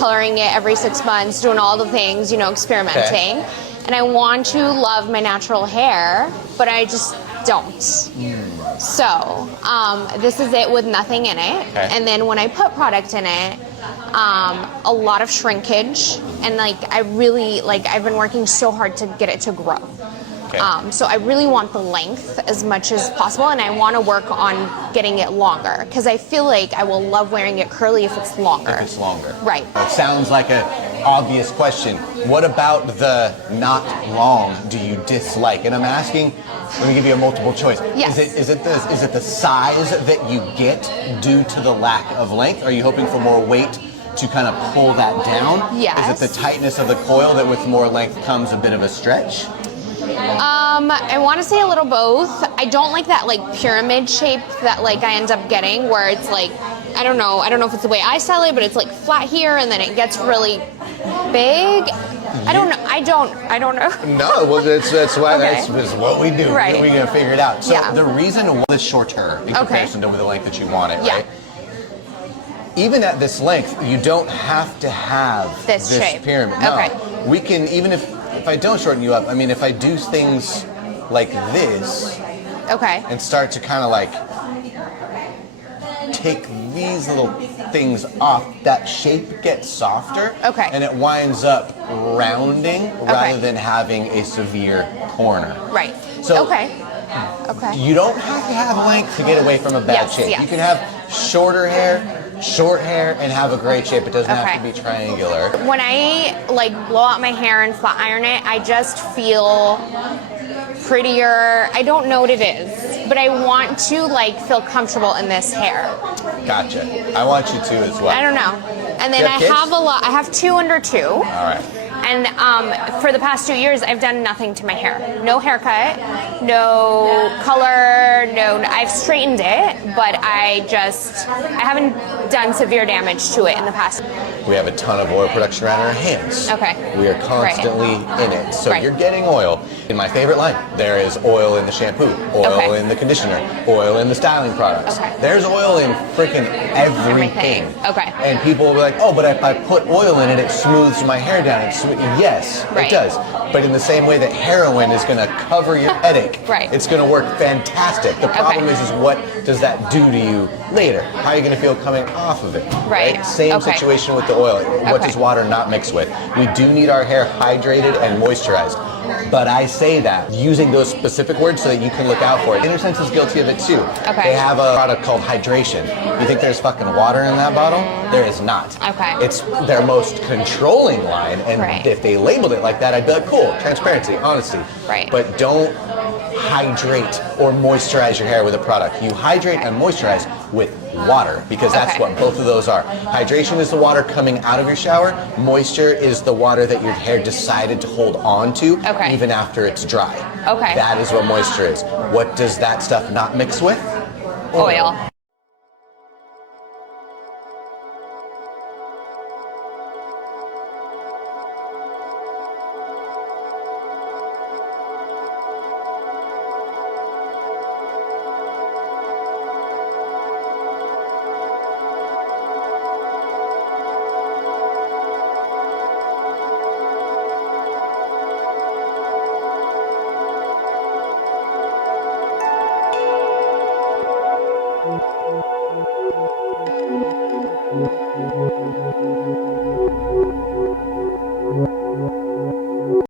coloring it every 6 months, doing all the things, you know, experimenting. Okay. And I want to love my natural hair, but I just don't. So this is it with nothing in it. Okay. And then when I put product in it, a lot of shrinkage, and like I really like I've been working so hard to get it to grow. Okay. So I really want the length as much as possible, and I want to work on getting it longer because I feel like I will love wearing it curly if it's longer. If it's longer. Right. It sounds like an obvious question. What about the not long do you dislike? And I'm asking, let me give you a multiple choice. Yes. Is it the size that you get due to the lack of length? Are you hoping for more weight to kind of pull that down? Yes. Is it the tightness of the coil that with more length comes a bit of a stretch? I want to say a little both. I don't like that like pyramid shape that like I end up getting where it's like, I don't know if it's the way I style it, but it's like flat here and then it gets really big. I don't know. No, well, that's why Okay. that's what we do. Right. We're going to figure it out. So Yeah. the reason why it's shorter in comparison to the length that you want it, Yeah. right? Even at this length, you don't have to have This shape. pyramid. No, Okay. we can, even if I don't shorten you up, I mean, if I do things like this Okay. and start to kind of like take these little things off, that shape gets softer. Okay. And it winds up rounding rather than having a severe corner. Right. So- Okay. You don't have to have length to get away from a bad Yes, shape. yes. You can have short hair, and have a great shape. It doesn't have to be triangular. When I like blow out my hair and flat iron it, I just feel prettier. I don't know what it is, but I want to like feel comfortable in this hair. Gotcha. I want you to as well. I don't know. And then You have kids? I have 2 under 2. All right. And for the past 2 years, I've done nothing to my hair. No haircut, no color, I've straightened it, but I haven't done severe damage to it in the past. We have a ton of oil production around our hands. Okay. We are constantly in it. So Right. you're getting oil. In my favorite line, there is oil in the shampoo, oil in the conditioner, oil in the styling products. Okay. There's oil in freaking everything. Okay. And people will be like, oh, but if I put oil in it, it smooths my hair down. Yes, Right. it does. But in the same way that heroin is going to cover your headache, Right. it's going to work fantastic. The problem is what does that do to you later? How are you going to feel coming off of it? Right. Same Okay. situation with the oil. What Okay. does water not mix with? We do need our hair hydrated and moisturized. But I say that using those specific words so that you can look out for it. InnerSense is guilty of it too. Okay. They have a product called hydration. You think there's fucking water in that bottle? There is not. Okay. It's their most controlling line, and Right. if they labeled it like that, I'd be like, cool, transparency, honesty. Right. But don't hydrate or moisturize your hair with a product. You hydrate and moisturize with water, because that's Okay. what both of those are. Hydration is the water coming out of your shower. Moisture is the water that your hair decided to hold on to even after it's dry. Okay. That is what moisture is. What does that stuff not mix with? Oil.